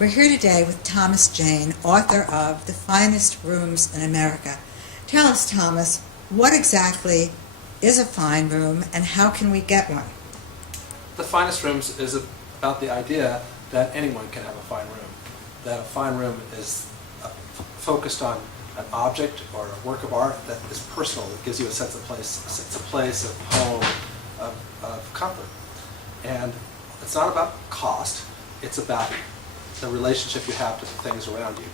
We're here today with Thomas Jane, author of The Finest Rooms in America. Tell us, Thomas, what exactly is a fine room and how can we get one? The Finest Rooms is about the idea that anyone can have a fine room. That a fine room is focused on an object or a work of art that is personal, that gives you a sense of place, of home, of comfort. And it's not about cost, it's about the relationship you have to the things around you.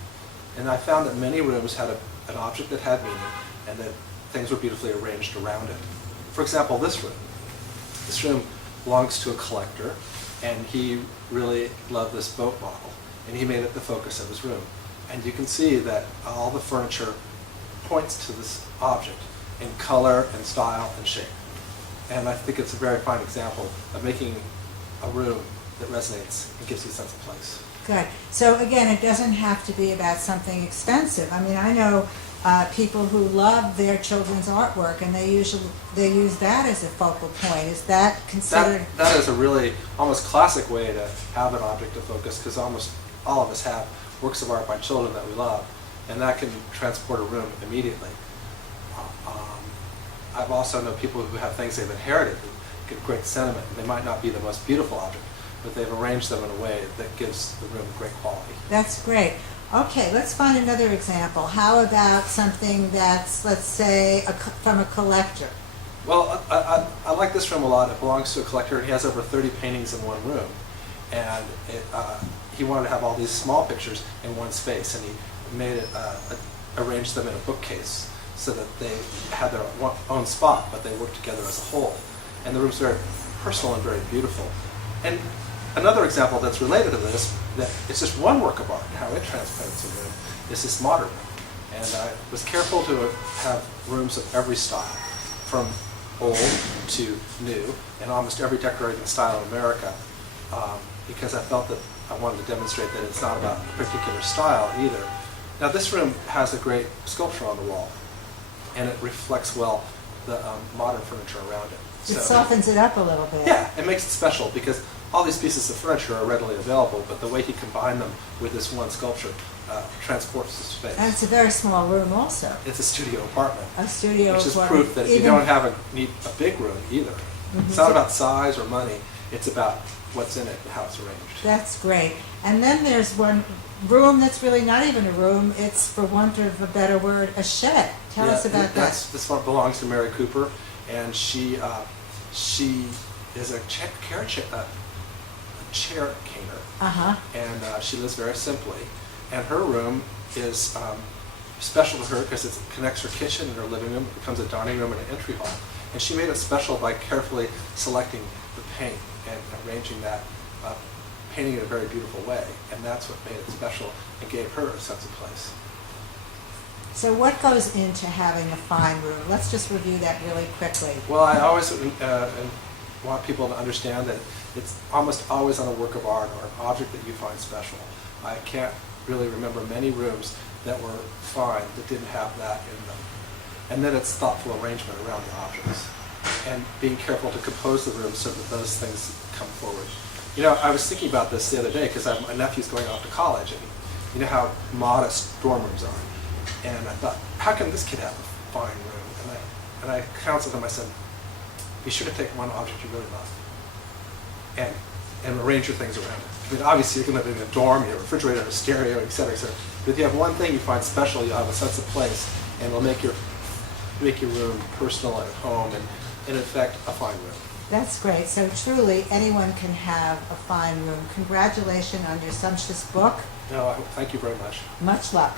And I found that many rooms had an object that had meaning and that things were beautifully arranged around it. For example, this room. This room belongs to a collector, and he really loved this boat model, and he made it the focus of his room. And you can see that all the furniture points to this object in color and style and shape. And I think it's a very fine example of making a room that resonates and gives you a sense of place. Good. So again, it doesn't have to be about something expensive. I mean, I know people who love their children's artwork, and they use that as a focal point. Is that considered? That is a really almost classic way to have an object of focus, because almost all of us have works of art by children that we love, and that can transport a room immediately. I've also known people who have things they've inherited who get great sentiment. They might not be the most beautiful object, but they've arranged them in a way that gives the room great quality. That's great. Okay, let's find another example. How about something that's, let's say, from a collector? Well, I like this room a lot. It belongs to a collector, and he has over 30 paintings in one room. And he wanted to have all these small pictures in one space, and he made it, arranged them in a bookcase so that they had their own spot, but they worked together as a whole. And the room's very personal and very beautiful. And another example that's related to this, that it's just one work of art, how it transplants a room, is this modern room. And I was careful to have rooms of every style, from old to new, and almost every decorating style in America, because I felt that I wanted to demonstrate that it's not about a particular style either. Now this room has a great sculpture on the wall, and it reflects well the modern furniture around it. It softens it up a little bit. Yeah, it makes it special because all these pieces of furniture are readily available, but the way he combined them with this one sculpture transports the space. And it's a very small room also. It's a studio apartment. A studio which apartment. Which is proof that if you don't need a big room either. Mm-hmm. It's not about size or money, it's about what's in it and how it's arranged. That's great. And then there's one room that's really not even a room, it's, for want of a better word, a shed. Tell us about that. This one belongs to Mary Cooper, and she is a chair caner, and she lives very simply. And her room is special to her because it connects her kitchen and her living room. It becomes a dining room and an entry hall. And she made it special by carefully selecting the paint and arranging that, painting it in a very beautiful way. And that's what made it special and gave her a sense of place. So what goes into having a fine room? Let's just review that really quickly. Well, I always want people to understand that it's almost always on a work of art or an object that you find special. I can't really remember many rooms that were fine that didn't have that in them. And then it's thoughtful arrangement around the objects and being careful to compose the room so that those things come forward. You know, I was thinking about this the other day because my nephew's going off to college, and you know how modest dorm rooms are. And I thought, how can this kid have a fine room? And I counseled him. I said, be sure to take one object you really love and arrange your things around it. I mean, obviously you can live in a dorm, you have a refrigerator, a stereo, et cetera, et cetera. But if you have one thing you find special, you'll have a sense of place, and it'll make your room personal at home and, in effect, a fine room. That's great. So truly, anyone can have a fine room. Congratulations on your sumptuous book. No, thank you very much. Much luck.